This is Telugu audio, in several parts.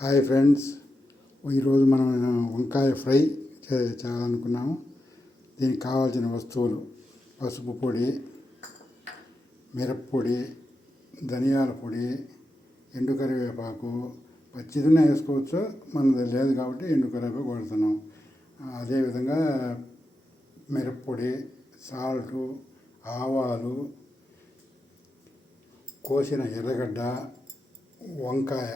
హాయ్ ఫ్రెండ్స్, ఈరోజు మనం వంకాయ ఫ్రై చేయాలనుకున్నాము. దీనికి కావాల్సిన వస్తువులు: పసుపు పొడి, మిరప్పొడి, ధనియాల పొడి, ఎండు కరివేపాకు. పచ్చిదినే వేసుకోవచ్చు, మనది లేదు కాబట్టి ఎండు కరివేపాకు వాడుతున్నాం. అదేవిధంగా మిరప్పొడి, సాల్టు, ఆవాలు, కోసిన ఎర్రగడ్డ, వంకాయ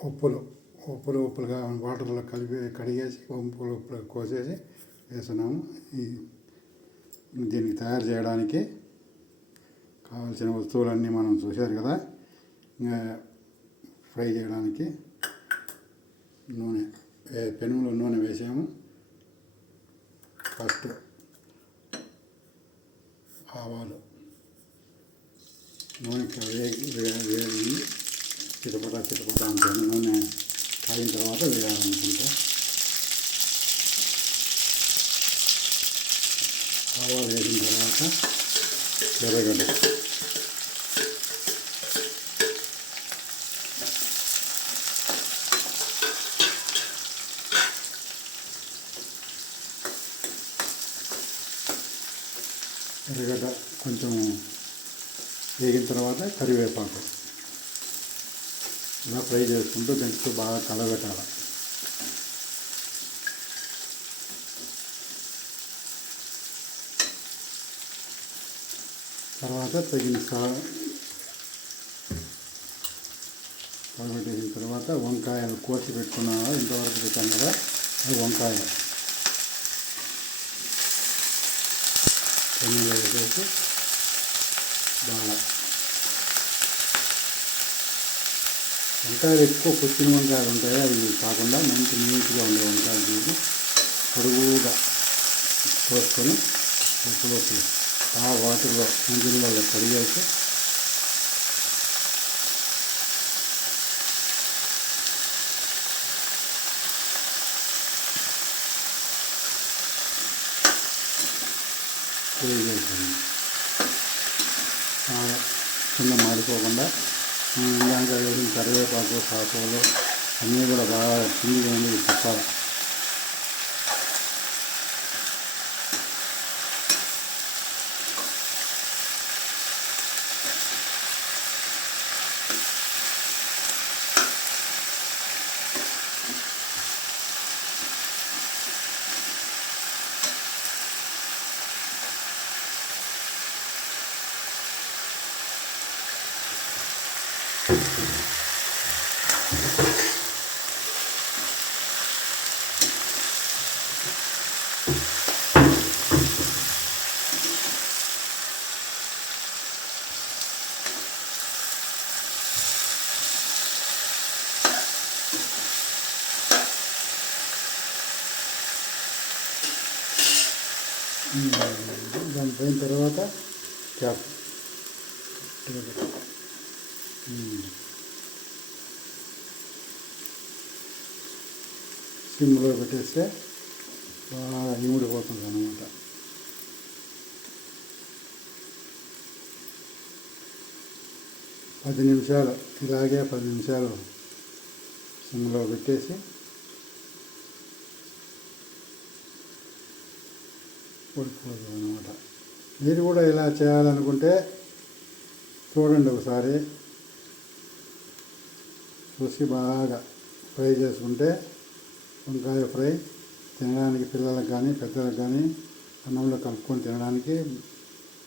ఉప్పులుగా వాటర్లో కలిపి కడిగేసి ఉప్పులుగా కోసేసి వేస్తున్నాము. దీనికి తయారు చేయడానికి కావాల్సిన వస్తువులన్నీ మనం చూశారు కదా. ఫ్రై చేయడానికి పెనుములో నూనె వేసాము. ఫస్ట్ ఆవాలు నూనె వేగి చిటపట ఉంటుంది. నూనె కాగిన తర్వాత వేయాలనుకుంటా. ఆవాలు వేసిన తర్వాత ఎర్రగడ్డ, కొంచెం వేగిన తర్వాత కరివేపాకు ఇలా ఫ్రై చేసుకుంటూ దాంట్లో బాగా కలబెట్టాలి. తర్వాత తగిన కలబెట్టేసిన తర్వాత వంకాయలు కోసి పెట్టుకున్నాను. ఇంతవరకు పెట్టాను కదా, అది వంకాయలు ఎన్నెలో వేసేసి బాగా వంకాయలు ఎక్కువ కొచ్చిన వంకాయలు ఉంటాయి, అవి కాకుండా మంచి నీట్గా ఉండే వంకాయలు తీసి పొడుగుగా కోసుకొని ఉప్పులోకి ఆ వాటర్లో ఇంజిన్లలో కడిగేసి కింద మాడిపోకుండా ఇందాక వేసిన కరివేపాకు, సాసులు అన్నీ కూడా బాగా కిందికి ఉండి తిప్పాలి. దాని పోయిన తర్వాత క్యాప్ సిమ్లో పెట్టేస్తే బాగా ఇమిడిపోతుంది అన్నమాట. పది నిమిషాలు ఇలాగే 10 నిమిషాలు సిమ్లో పెట్టేసి ఉడికిపోతుంది అన్నమాట. మీరు కూడా ఇలా చేయాలనుకుంటే చూడండి, ఒకసారి చూసి బాగా ఫ్రై చేసుకుంటే వంకాయ ఫ్రై తినడానికి పిల్లలకు కానీ పెద్దలకు కానీ అన్నంలో కలుపుకొని తినడానికి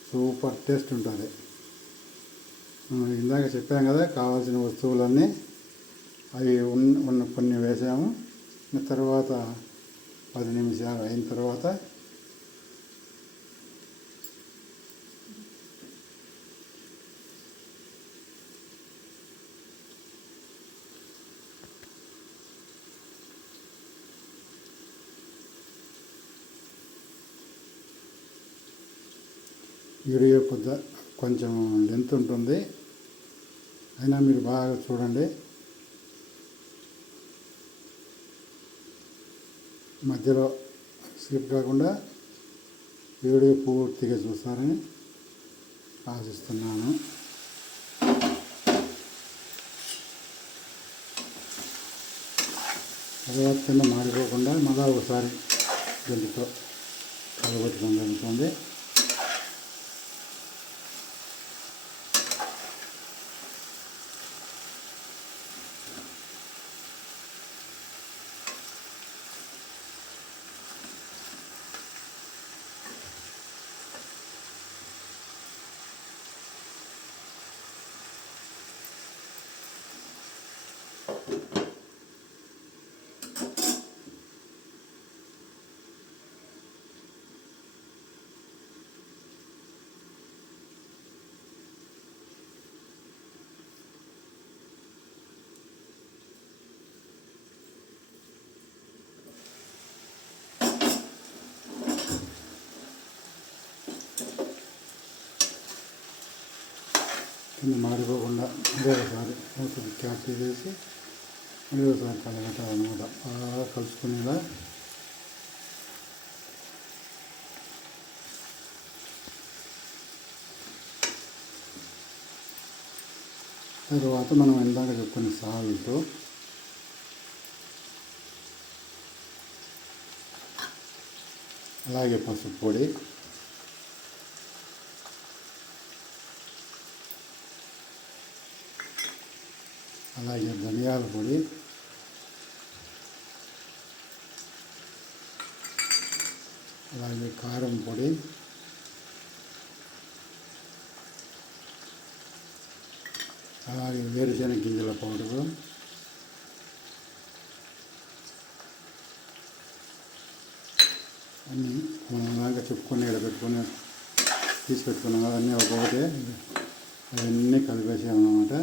సూపర్ టేస్ట్ ఉంటుంది. ఇందాక చెప్పాం కదా, కావాల్సిన వస్తువులన్నీ అవి కొన్ని వేసాము. తర్వాత 10 నిమిషాలు అయిన తర్వాత వీడియో కొంచెం లెంత్ ఉంటుంది, అయినా మీరు బాగా చూడండి. మధ్యలో స్కిప్ కాకుండా వీడియో పూర్తిగా చూస్తారని ఆశిస్తున్నాను. తర్వాత కింద మాడిపోకుండా మళ్ళా ఒకసారి గంటితో కలబెట్టుకొని జరుగుతుంది. కింద మాడిపోకుండా మళ్ళీ ఒకసారి మూత క్యాప్ తీసేసి మళ్ళీ ఒకసారి కలగటాలన్నమాట. బాగా కలుసుకునేలా తర్వాత మనం ఇందాక చెప్పుకునే సాల్ట్, అలాగే పసుపు పొడి, అలాగే ధనియాల పొడి, అలాగే కారం పొడి, అలాగే వేరుశెనగ గింజల పౌడరు, అన్నీ మనం దాకా చెప్పుకొని పెట్టుకొని తీసి పెట్టుకున్నాం కదా, అన్నీ ఒక్కొక్కటే అవన్నీ కలిపేసామన్నమాట.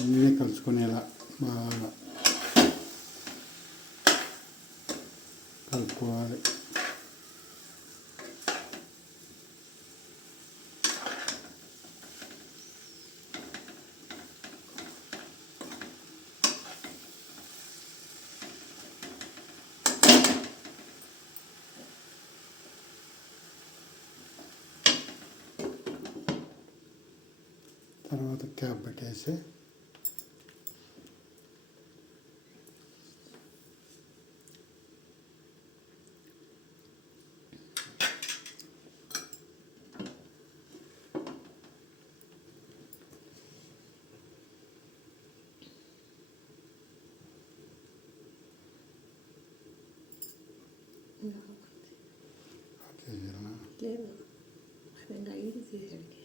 అన్నీ కలుసుకునేలా బాగా కలుపుకోవాలి. తర్వాత క్యాప్ పెట్టేసి లేదు అదే ఐదు తీసేడికి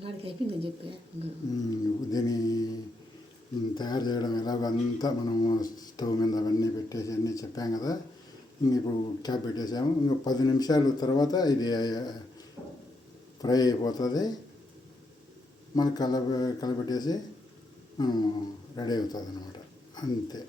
నాడికి అయిపోయిందని చెప్పా. దీన్ని తయారు చేయడం ఎలాగంతా మనము స్టవ్ మీద అవన్నీ పెట్టేసి అన్నీ చెప్పాం కదా. ఇప్పుడు క్యాప్ పెట్టేసాము. ఇంకో 10 నిమిషాల తర్వాత ఇది ఫ్రై అయిపోతుంది. మళ్ళీ కలపెట్టేసి రెడీ అవుతుంది అన్నమాట. అంతే.